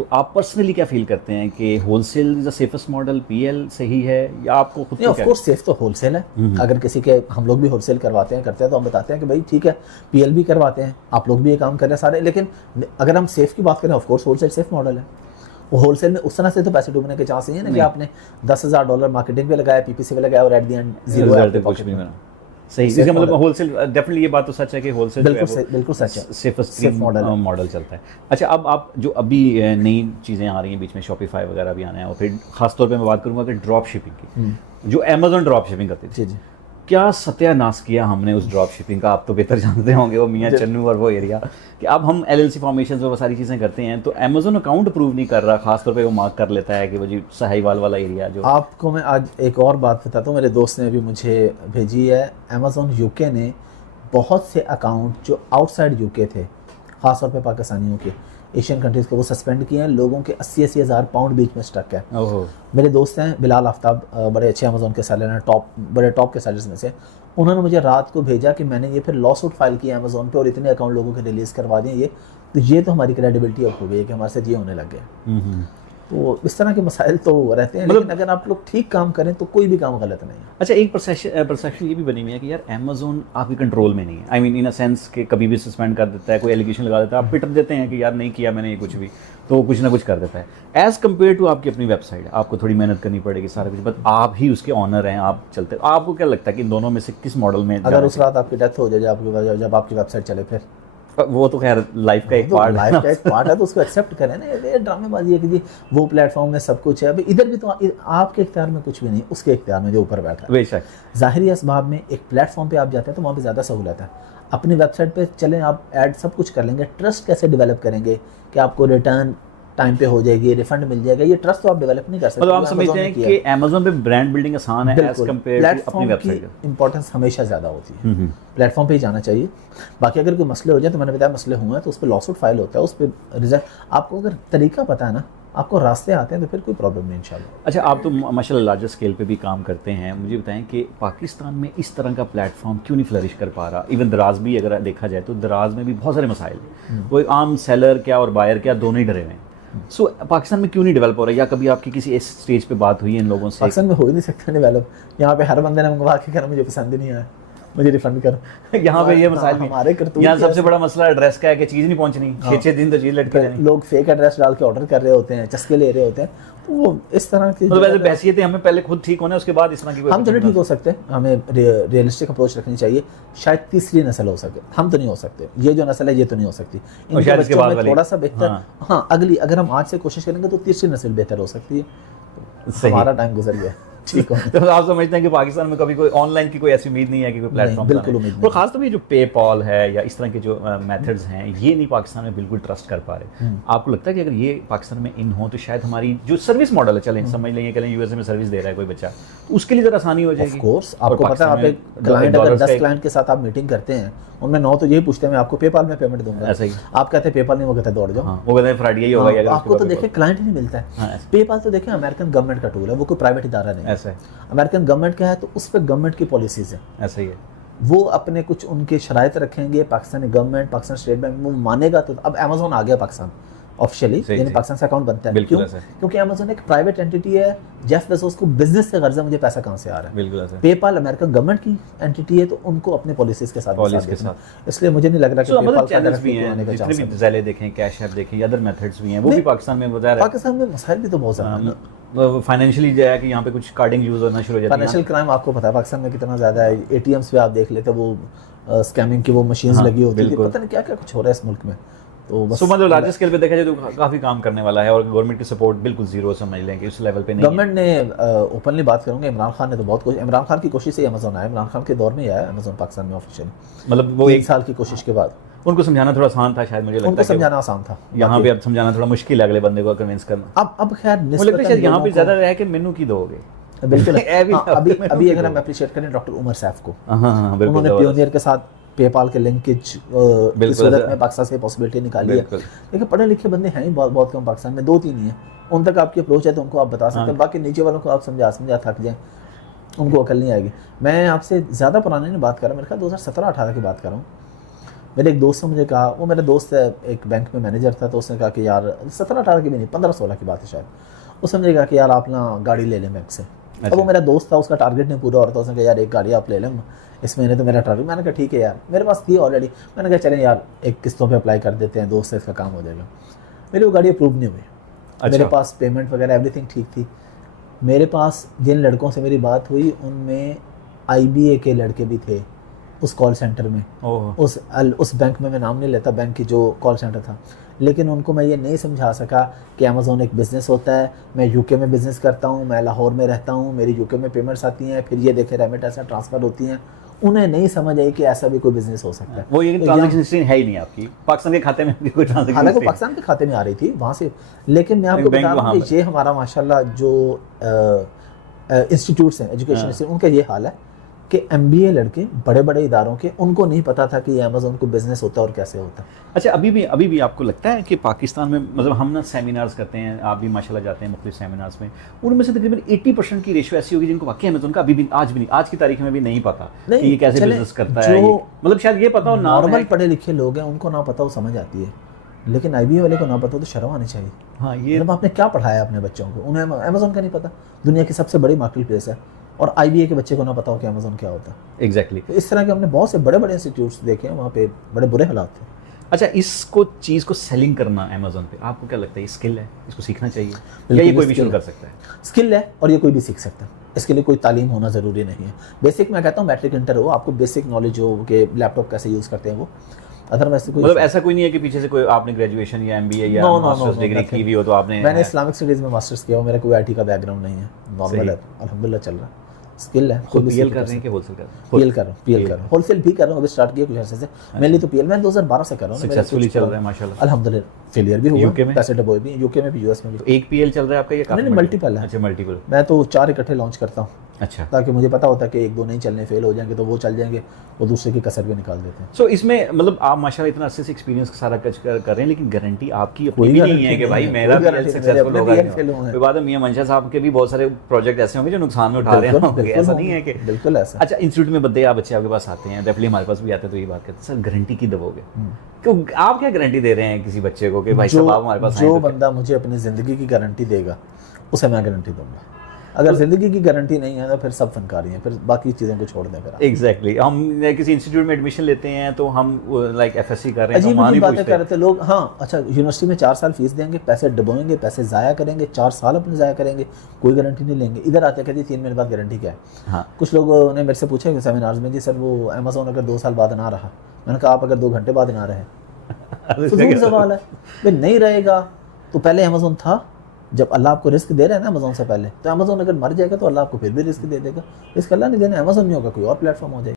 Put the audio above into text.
तो आप पर्सनली क्या फील करते हैं कि wholesale is the safest model, PL सही है, या आपको खुद नहीं, को ऑफ क्या? कोर्स सेफ तो होलसेल है। अगर किसी के, हम लोग भी होलसेल करवाते हैं, करते हैं, तो हम बताते हैं कि भाई ठीक है, पीएल भी करवाते हैं, आप लोग भी ये काम कर रहे हैं सारे, लेकिन अगर हम सेफ की बात करें, of course wholesale safe model है। वो होलसेल में उस तरह से तो पैसे डूबने के चांस नहीं है ना कि आपने $10,000 मार्केटिंग पे लगाया, पीपीसी पे लगाया और एट द एंड जीरो है रिजल्ट आपके कुछ पॉकेट भी में। ना सही, Safe इसका मतलब model। होलसेल डेफिनेटली, ये बात तो सच है कि होलसेल जो है बिल्कुल सच है। सेफेस्ट Safe model है। मॉडल चलता है। अच्छा, अब आप जो अभी नई चीज़ें आ रही हैं बीच में, शॉपिफाई वगैरह भी आना है, और फिर खासतौर पे मैं बात करूंगा कि ड्रॉप शिपिंग की, जो अमेजोन ड्रॉप शिपिंग करती थी, जी जी। क्या सत्यानाश किया हमने उस ड्रॉप शिपिंग का। आप तो बेहतर जानते होंगे, वो मियाँ चन्नू और वो एरिया, कि अब हम एलएलसी फॉर्मेशन में वो सारी चीज़ें करते हैं, तो अमेजोन अकाउंट अप्रूव नहीं कर रहा, खासतौर पे वो मार्क कर लेता है कि वो जी साहिवाल वाला एरिया जो। आपको मैं आज एक और बात बताता हूँ, मेरे दोस्त ने अभी मुझे भेजी है। अमेजोन यूके ने बहुत से अकाउंट जो आउटसाइड यूके थे, ख़ासतौर पे पाकिस्तानियों के, एशियन कंट्रीज़ के, वो सस्पेंड किए हैं। लोगों के 80-80 हज़ार पाउंड बीच में स्टक है। ओहो। मेरे दोस्त हैं बिलाल आफ्ताब, बड़े अच्छे अमेजोन के सेलर हैं, बड़े टॉप के सेलर्स में से। उन्होंने मुझे रात को भेजा कि मैंने ये फिर लॉ सूट फाइल किया अमेजोन पे और इतने अकाउंट लोगों के रिलीज़ करवा दिए। ये तो हमारी क्रेडिबिलिटी अब हो गई है कि हमारे साथ ये होने लग गया। तो इस तरह के मसाइल तो रहते हैं, लेकिन अगर आप लोग ठीक काम करें तो कोई भी काम गलत नहीं है। अच्छा, एक परसेप्शन ये भी बनी हुई है कि यार अमेजोन आपके कंट्रोल में नहीं है। I mean in a sense कि कभी भी सस्पेंड कर देता है, कोई एलिगेशन लगा देता है, आप पिट देते हैं कि यार नहीं किया मैंने ये कुछ भी, तो कुछ ना कुछ कर देता है। एज़ कम्पेयर टू आपकी अपनी वेबसाइट, आपको थोड़ी मेहनत करनी पड़ेगी, सारा कुछ, बट आप ही उसके ऑनर हैं, आप चलते। आपको क्या लगता है कि इन दोनों में से किस मॉडल में अगर उस रात आपकी डेथ हो जाए जब आपकी वेबसाइट चले, फिर वो तो खैर लाइफ का एक तो पार्ट लाइफ का एक पार्ट है, तो उसको एक्सेप्ट करें ना। ये ड्रामेबाजी है कि जी वो प्लेटफॉर्म में सब कुछ है। अभी इधर भी तो आपके इख्तियार में कुछ भी नहीं, उसके इख्तियार में जो ऊपर बैठा है। बेशक ज़ाहिरी असबाब में एक प्लेटफॉर्म पे आप जाते हैं तो वहाँ पे ज़्यादा सहूलत है। अपनी वेबसाइट पे चलें, आप ऐड सब कुछ कर लेंगे, ट्रस्ट कैसे डेवलप करेंगे कि आपको रिटर्न टाइम पे हो जाएगी, रिफंड मिल जाएगा, ये ट्रस्ट तो आप डेवलप नहीं कर सकते। मतलब आप समझते हैं कि अमेजोन पे ब्रांड बिल्डिंग आसान है एज कम्पेयर टू अपनी प्लेटफॉर्म की वेबसाइट। इंपॉर्टेंस हमेशा ज़्यादा होती है, प्लेटफॉर्म पे ही जाना चाहिए। बाकी अगर कोई मसले हो जाए, तो मैंने बताया मसले हुए हैं तो उस पर लॉसूट फाइल होता है, उस पर रिजल्ट, आपको अगर तरीका पता है ना, आपको रास्ते आते हैं, तो फिर कोई प्रॉब्लम नहीं इंशाल्लाह। अच्छा, आप तो माशाल्लाह लार्जर स्केल पे भी काम करते हैं, मुझे बताएं कि पाकिस्तान में इस तरह का प्लेटफॉर्म क्यों नहीं फ्लरिश कर पा रहा। इवन दराज भी अगर देखा जाए तो दराज में भी बहुत सारे मसाइल हैं, वो आम सेलर क्या और बायर क्या दोनों ही डरे हुए हैं। सो पाकिस्तान में क्यों नहीं डेवलप हो रहा है, या कभी आपकी किसी इस स्टेज पे बात हुई है इन लोगों से? पाकिस्तान में हो ही नहीं सकता डेवलप। यहाँ पे हर बंदे ने मंगवा के कहना मुझे पसंद ही नहीं आया, मुझे रिफंड करो। यहाँ पे ये मसाइल भी हमारे करतूत यहाँ सबसे बड़ा मसला एड्रेस का है कि चीज़ नहीं पहुँचनी, 6-6 दिन तो चीज़ लटकी रहनी। लोग फेक एड्रेस डाल के ऑर्डर कर रहे होते हैं, चस्के ले रहे होते हैं, तो वो इस तरह की मतलब वैसे बहसियत हमें पहले खुद ठीक होना है, उसके बाद इस तरह की कोई हम तो नहीं ठीक हो सकते। हमें रियलिस्टिक अप्रोच रखनी चाहिए। शायद तीसरी नस्ल हो सके, हम तो नहीं हो सकते। ये जो नस्ल है ये तो नहीं हो सकती, इनके बच्चों में थोड़ा सा बेहतर। हाँ, अगली अगर हम आज से कोशिश करेंगे तो तीसरी नस्ल बेहतर हो सकती है। हमारा टाइम गुजर गया। ठीक है। तो आप समझते हैं कि पाकिस्तान में कभी कोई ऑनलाइन की कोई ऐसी उम्मीद नहीं है कि कोई प्लेटफॉर्म, बिल्कुल उम्मीद नहीं। और खास तौर पे जो पेपॉल है या इस तरह के जो मेथड्स हैं, ये नहीं पाकिस्तान में बिल्कुल ट्रस्ट कर पा रहे। आपको लगता है कि अगर ये पाकिस्तान में इन हो तो शायद हमारी जो सर्विस मॉडल है, चलें समझ लेंगे कल यूएसए में सर्विस दे रहा है कोई बच्चा, तो उसके लिए ज़रा आसानी हो जाएगी। ऑफ कोर्स, आपको पता है, आप एक क्लाइंट, अगर 10 क्लाइंट के साथ आप मीटिंग करते हैं, उनमें 9 तो यही पूछते हैं मैं आपको पेपाल में पेमेंट दूंगा, ऐसा ही। आप कहते हैं पेपाल नहीं, वो कहते हैं दौड़ जाओ। वो कहते हैं फ्राइडे ही होगा। अगर आपको तो देखिए क्लाइंट ही नहीं मिलता है। पेपाल तो देखिए अमेरिकन गवर्नमेंट का टूल है, वो कोई प्राइवेट इदारा नहीं है। ऐसा है, अमेरिकन गवर्नमेंट का है तो उस पर गवर्नमेंट की पॉलिसीज है। ऐसा ही है। वो अपने कुछ उनके शराइत रखेंगे, Pakistani government, Pakistan state bank वो मानेगा। तो अब अमेजोन आ गया पाकिस्तान ऑफिशियली, यानी पाकिस्तान से अकाउंट बनता है। क्यों? क्योंकि अमेजोन एक प्राइवेट एंटिटी है। जेफ बेजोस को बिजनेस से गर्ज है, मुझे पैसा कहाँ से आ रहा है। बिल्कुल ऐसा। पेपाल अमेरिकन गवर्नमेंट की एंटिटी है, तो उनको अपने पॉलिसीज के साथ, इसलिए मुझे नहीं लग रहा कि पेपाल का चैनल्स भी हैं, जितने भी ज़ैले देखें, कैश ऐप देखें, अदर मेथड्स भी हैं, वो भी पाकिस्तान में वजह है। पाकिस्तान में मसाइल भी तो बहुत ज़्यादा है। फाइनेंशियली जो है कि यहाँ पे कुछ कार्डिंग यूज होना शुरू हो जाती है। फाइनेंशियल क्राइम आपको पता है पाकिस्तान में कितना ज़्यादा है। एटीएम्स पे आप देख लेते, वो स्कैमिंग की वो मशीन्स लगी होती है, पता नहीं क्या क्या कुछ हो रहा है इस मुल्क में। तो बस मतलब लार्ज स्केल पे देखा जाए तो काफ़ी काम करने वाला है, और गवर्नमेंट की सपोर्ट बिल्कुल जीरो समझ लें कि उस लेवल पे नहीं। गवर्नमेंट ने ओपनली बात करूंगा, इमरान खान ने तो बहुत कोशिश, इमरान खान की कोशिश से अमेजोन आया, इमरान खान के दौर में ही आया अमेजोन पाकिस्तान में ऑफिशियल, मतलब वो 1 साल की कोशिश के बाद। उनको समझाना थोड़ा आसान था शायद, मुझे लगता है। उनको समझाना आसान था, यहाँ पे अब समझाना थोड़ा मुश्किल है अगले बंदे को कन्विंस करना। अब खैर मुझे लगता है शायद यहाँ पे ज़्यादा है कि मेनू की दोगे। बिल्कुल। अभी अगर हम अप्रिशिएट करें डॉक्टर उमर सैफ को, उन्होंने पियोनियर के साथ पेपाल के लिंकेज की सूरत में पाकिस्तान से पॉसिबिलिटी निकाली है। लेकिन पढ़े लिखे बंदे हैं ही बहुत कम पाकिस्तान में, 2-3 ही हैं। उन तक आपकी अप्रोच है तो उनको आप बता सकते हैं, बाकी नीचे वालों को आप समझा थक जाएं, उनको अकल नहीं आएगी। मैं आपसे ज़्यादा पुराने नहीं बात कर रहा, मेरे ख्याल 2017-18 की बात कर रहा हूँ। मेरे एक दोस्त ने मुझे कहा, वो मेरा दोस्त है एक बैंक में मैनेजर था, तो उसने कहा कि यार 17-18 की भी नहीं, 15-16 की बात है शायद, उसने मुझे कहा कि यार आप ना गाड़ी ले लें बैंक से। अब वो मेरा दोस्त था, उसका टारगेट नहीं पूरा हो रहा था, उसने कहा यार एक गाड़ी आप ले लें इस महीने, तो मेरा टारगेट। मैंने कहा ठीक है यार, मेरे पास थी ऑलरेडी, मैंने कहा चलें यार एक किस्तों पे अप्लाई कर देते हैं, दोस्त से इसका काम हो जाएगा। मेरी वो गाड़ी अप्रूव नहीं हुई। मेरे पास पेमेंट वगैरह एवरीथिंग ठीक थी। मेरे पास जिन लड़कों से मेरी बात हुई उनमें IBA के लड़के भी थे उस कॉल सेंटर में, उस बैंक में, मैं नाम नहीं लेता बैंक की जो कॉल सेंटर था, लेकिन उनको मैं ये नहीं समझा सका कि अमेज़ॉन एक बिज़नेस होता है, मैं UK में बिज़नेस करता हूँ, मैं लाहौर में रहता हूँ, मेरी UK में पेमेंट्स आती हैं, फिर ये देखे रेमिट ऐसा ट्रांसफ़र होती हैं। उन्हें नहीं समझ आई कि ऐसा भी कोई बिज़नेस हो सकता है। वो ये ट्रांजैक्शन हिस्ट्री है ही नहीं आपकी, पाकिस्तान के खाते में भी कोई ट्रांजैक्शन, हालांकि पाकिस्तान के खाते में आ रही थी वहाँ से, लेकिन मैं आपको बता रहा हूँ कि ये हमारा माशाल्लाह जो इंस्टीट्यूट्स हैं एजुकेशन इंस्टीट्यूट, उनका ये हाल है कि MBA लड़के बड़े बड़े इदारों के, उनको नहीं पता था कि ये अमेज़ॉन को बिज़नेस होता है और कैसे होता है। अच्छा, अभी भी आपको लगता है कि पाकिस्तान में, मतलब हम ना सेमिनार्स करते हैं, आप भी माशाल्लाह जाते हैं मुख्तलिफ सेमिनार्स में, उनमें से तकरीबन 80% की रेशियो ऐसी होगी जिनको वाकई अमेज़ॉन का अभी भी आज भी नहीं, आज की तारीख में भी नहीं पता कि ये कैसे बिजनेस करता है। मतलब शायद ये पता हो, नॉर्मल पढ़े लिखे लोग हैं उनको ना पता हो, समझ आती है, लेकिन IBA वाले को ना पता हो तो शर्म आनी चाहिए। हाँ, ये मतलब आपने क्या पढ़ाया अपने बच्चों को, उन्हें अमेज़ॉन का नहीं पता, दुनिया की सबसे बड़ी मार्केट प्लेस है, और IBA के बच्चे को ना पता हो कि अमेज़ॉन क्या होता है। एग्जैक्टली। तो इस तरह के हमने बहुत से बड़े बड़े इंस्टीट्यूट्स देखे हैं, वहाँ पे बड़े बुरे हालात थे। अच्छा, इसको चीज़ को सेलिंग करना अमेज़ॉन पे आपको क्या लगता है, ये स्किल है, इसको सीखना चाहिए या ये कोई भी शुरू कर सकता है? स्किल है और ये कोई भी सीख सकता है, इसके लिए कोई तालीम होना ज़रूरी नहीं है। बेसिक मैं कहता हूँ मैट्रिक इंटर हो, आपको बेसिक नॉलेज हो कि लैपटॉप कैसे यूज़ करते हैं वो, अदरवाइज कोई मतलब ऐसा कोई नहीं है कि पीछे से कोई आपने ग्रेजुएशन या MBA या मास्टर्स डिग्री की भी हो तो आपने? मैंने इस्लामिक स्टडीज़ में मास्टर्स किया हो, मेरा कोई IT का बैकग्राउंड नहीं है, नॉर्मल है, अल्हम्दुलिल्लाह चल रहा है। स्किल है। खुद PL कर रहे हैं कि होलसेल कर रहे हैं? PL कर रहा हूँ, होलसेल भी कर रहा हूँ, अभी स्टार्ट किया कुछ अर्से से। मेनली तो PL मैं 2012 से कर रहा हूँ, सक्सेसफुली चल रहा है माशाल्लाह, अल्हम्दुलिल्लाह। फेलियर भी हुआ, UK में पैसे डबोए भी, UK में भी, US में भी। एक PL चल रहा है आपका या नहीं, मल्टीपल है। अच्छा, मल्टीपल। मैं तो 4 इकट्ठे लॉन्च करता हूँ। अच्छा, ताकि मुझे पता होता है कि 1-2 नहीं चलने, फेल हो जाएंगे, तो वो चल जाएंगे, वो दूसरे की कसर भी निकाल देते हैं। सो इसमें मतलब आप माशाल्लाह इतना अच्छे से एक्सपीरियंस सारा कुछ कर रहे हैं, लेकिन गारंटी आपकी अपनी भी नहीं है कि भाई मेरा PL सक्सेसफुल होगा। फिर बाद में मियां मंशा साहब के भी बहुत सारे प्रोजेक्ट ऐसे होंगे जो नुकसान में उठा रहे होंगे, ऐसा नहीं है कि बिल्कुल ऐसा। अच्छा, इंस्टीट्यूट में बच्चे आपके पास आते हैं, डेफिनेटली हमारे पास भी आते हैं, तो ये बात कहते हैं सर गारंटी की दबोगे, क्यों आप क्या गारंटी दे रहे हैं किसी बच्चे को कि भाई साहब आप हमारे पास जो बंदा मुझे अपनी ज़िंदगी की गारंटी देगा उसे मैं गारंटी दूंगा। अगर ज़िंदगी की गारंटी नहीं है तो फिर सब फनकारी हैं, फिर बाकी चीज़ों को छोड़ दें। फिर एग्जैक्टली हम किसी इंस्टीट्यूट में एडमिशन लेते हैं तो हम लाइक FSC कर रहे हैं, अजीब बातें कर रहे थे लोग। हाँ, अच्छा, यूनिवर्सिटी में 4 साल फीस देंगे, पैसे डबोएंगे, पैसे ज़ाया करेंगे, 4 साल अपने ज़ाया करेंगे, कोई गारंटी नहीं लेंगे। इधर आते कहते 3 महीने बाद गारंटी क्या है। हाँ, कुछ लोगों ने मेरे से पूछा कि सेमिनार्स में, जी सर वो अमेज़ॉन अगर 2 साल बाद ना रहा, मैंने कहा आप अगर 2 घंटे बाद ना रहे फजूल सवाल है भाई, नहीं रहेगा तो पहले अमेज़ॉन था। जब अल्लाह आपको रिस्क दे रहा है ना अमेज़ॉन से पहले, तो अमेज़ॉन अगर मर जाएगा तो अल्लाह आपको फिर भी रिस्क दे देगा। रिस्क अल्लाह नहीं देना, अमेज़ॉन नहीं होगा, कोई और प्लेटफॉर्म हो जाएगा।